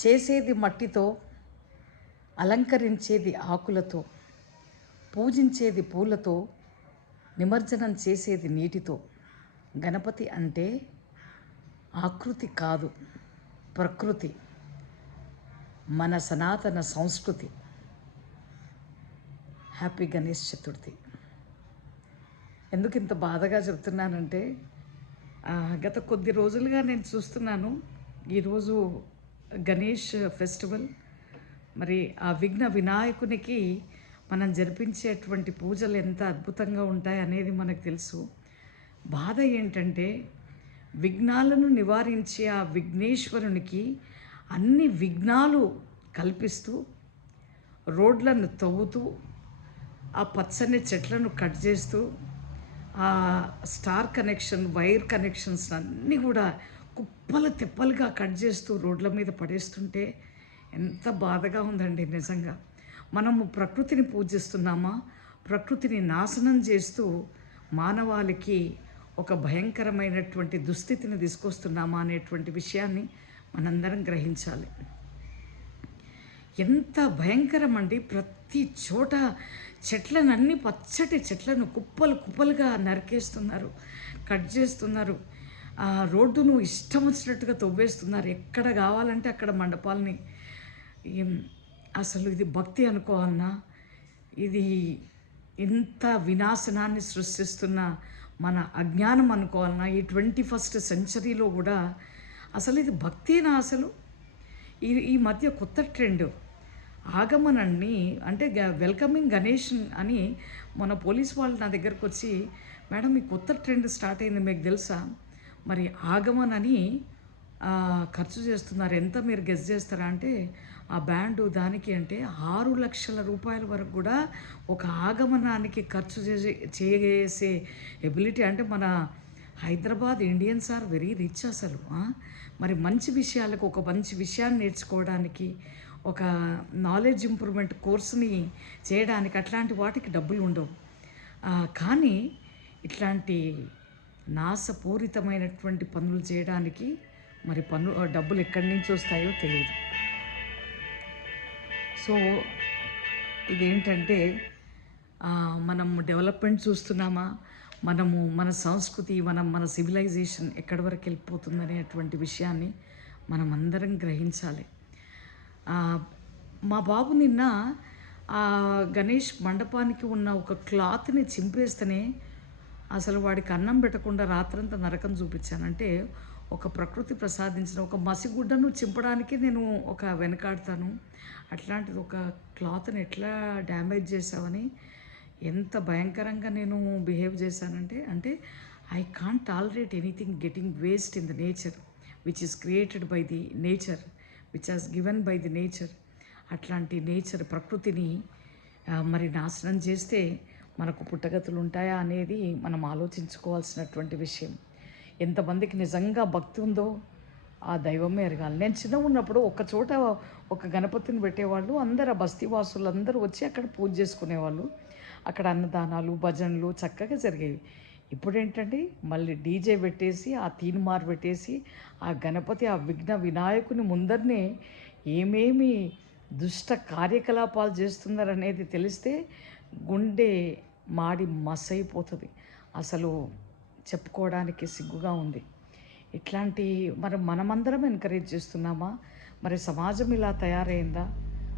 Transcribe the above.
చేసేది మట్టితో, అలంకరించేది ఆకులతో, పూజించేది పూలతో, నిమజ్జనం చేసేది నీటితో. గణపతి అంటే ఆకృతి కాదు, ప్రకృతి, మన సనాతన సంస్కృతి. హ్యాపీ గణేష్ చతుర్థి. ఎందుకు ఇంత బాధగా చెప్తున్నానంటే గత కొద్ది రోజులుగా నేను చూస్తున్నాను. ఈరోజు గణేష్ ఫెస్టివల్. మరి ఆ విఘ్న వినాయకునికి మనం జరిపించేటువంటి పూజలు ఎంత అద్భుతంగా ఉంటాయి అనేది మనకు తెలుసు. బాధ ఏంటంటే విఘ్నాలను నివారించే ఆ విఘ్నేశ్వరునికి అన్ని విఘ్నాలు కల్పిస్తూ రోడ్లను తవ్వుతూ ఆ పచ్చని చెట్లను కట్ చేస్తూ ఆ స్టార్ కనెక్షన్, వైర్ కనెక్షన్స్ అన్నీ కూడా కుప్పలు తెప్పలుగా కట్ చేస్తూ రోడ్ల మీద పడేస్తుంటే ఎంత బాధగా ఉందండి నిజంగా. మనము ప్రకృతిని పూజిస్తున్నామా, ప్రకృతిని నాశనం చేస్తూ మానవాళికి ఒక భయంకరమైనటువంటి దుస్థితిని తీసుకొస్తున్నామా అనేటువంటి విషయాన్ని మనందరం గ్రహించాలి. ఎంత భయంకరం అండి. ప్రతి చోట చెట్లను, అన్ని పచ్చటి చెట్లను కుప్పలు కుప్పలుగా నరికేస్తున్నారు, కట్ చేస్తున్నారు. రోడ్డును ఇష్టం వచ్చినట్టుగా తవ్వేస్తున్నారు. ఎక్కడ కావాలంటే అక్కడ మండపాలని. అసలు ఇది భక్తి అనుకోవాలన్నా, ఇది ఇంత వినాశనాన్ని సృష్టిస్తున్న మన అజ్ఞానం అనుకోవాలన్నా, ఈ 21st సెంచరీలో కూడా అసలు ఇది భక్తేనా? అసలు ఈ మధ్య కొత్త ట్రెండ్ ఆగమనాన్ని, అంటే వెల్కమింగ్ గణేష్ అని మన పోలీస్ వాళ్ళు నా దగ్గరకు వచ్చి, మేడం ఈ కొత్త ట్రెండ్ స్టార్ట్ అయింది మీకు తెలుసా, మరి ఆగమన్ అని ఖర్చు చేస్తున్నారు, ఎంత మీరు గెస్ చేస్తారా అంటే ఆ బ్యాండు దానికి అంటే 6 లక్షల రూపాయల వరకు కూడా ఒక ఆగమనానికి ఖర్చు చేసే ఎబిలిటీ. అంటే మన Hyderabad Indians are very rich అసలు. మరి మంచి విషయాలకు, ఒక మంచి విషయాన్ని నేర్చుకోవడానికి, ఒక నాలెడ్జ్ ఇంప్రూవ్మెంట్ కోర్సుని చేయడానికి అట్లాంటి వాటికి డబ్బులు ఉండవు. కానీ ఇట్లాంటి నాశపూరితమైనటువంటి పనులు చేయడానికి మరి డబ్బులు ఎక్కడి నుంచి వస్తాయో తెలియదు. సో ఇదేంటంటే మనం డెవలప్మెంట్ చూస్తున్నామా, మనము మన సంస్కృతి, మన సివిలైజేషన్ ఎక్కడి వరకు వెళ్ళిపోతుందనేటువంటి విషయాన్ని మనం అందరం గ్రహించాలి. మా బాబు నిన్న గణేష్ మండపానికి ఉన్న ఒక క్లాత్ని చింపేస్తేనే అసలు వాడికి అన్నం పెట్టకుండా రాత్రంతా నరకం చూపించానంటే, ఒక ప్రకృతి ప్రసాదించిన ఒక మసిగుడ్డను చింపడానికి నేను ఒక వెనకాడతాను. అట్లాంటిది ఒక క్లాత్ని ఎట్లా డ్యామేజ్ చేసావని ఎంత భయంకరంగా నేను బిహేవ్ చేశానంటే, అంటే I can't tolerate anything getting waste in the nature which is created by the nature, which has given by the nature. అట్లాంటి నేచర్, ప్రకృతిని మరి నాశనం చేస్తే మనకు పుట్టగతులు ఉంటాయా అనేది మనం ఆలోచించుకోవాల్సినటువంటి విషయం. ఎంతమందికి నిజంగా భక్తి ఉందో ఆ దైవమే ఎరగాలి. నేను చిన్నగా ఉన్నప్పుడు ఒక చోట ఒక గణపతిని పెట్టేవాళ్ళు, అందరు ఆ బస్తీవాసులు అందరూ వచ్చి అక్కడ పూజ చేసుకునేవాళ్ళు. అక్కడ అన్నదానాలు, భజనలు చక్కగా జరిగేవి. ఇప్పుడు ఏంటంటే మళ్ళీ డీజే పెట్టేసి, ఆ తీన్మార్ పెట్టేసి, ఆ గణపతి, ఆ విఘ్న వినాయకుని ముందరనే ఏమేమి దుష్ట కార్యకలాపాలు చేస్తున్నారనేది తెలిస్తే గుండె మాడి మసైపోతుంది. అసలు చెప్పుకోవడానికి సిగ్గుగా ఉంది. ఇట్లాంటి మనమందరం ఎంకరేజ్ చేస్తున్నామా? మరి సమాజం ఇలా తయారైందా?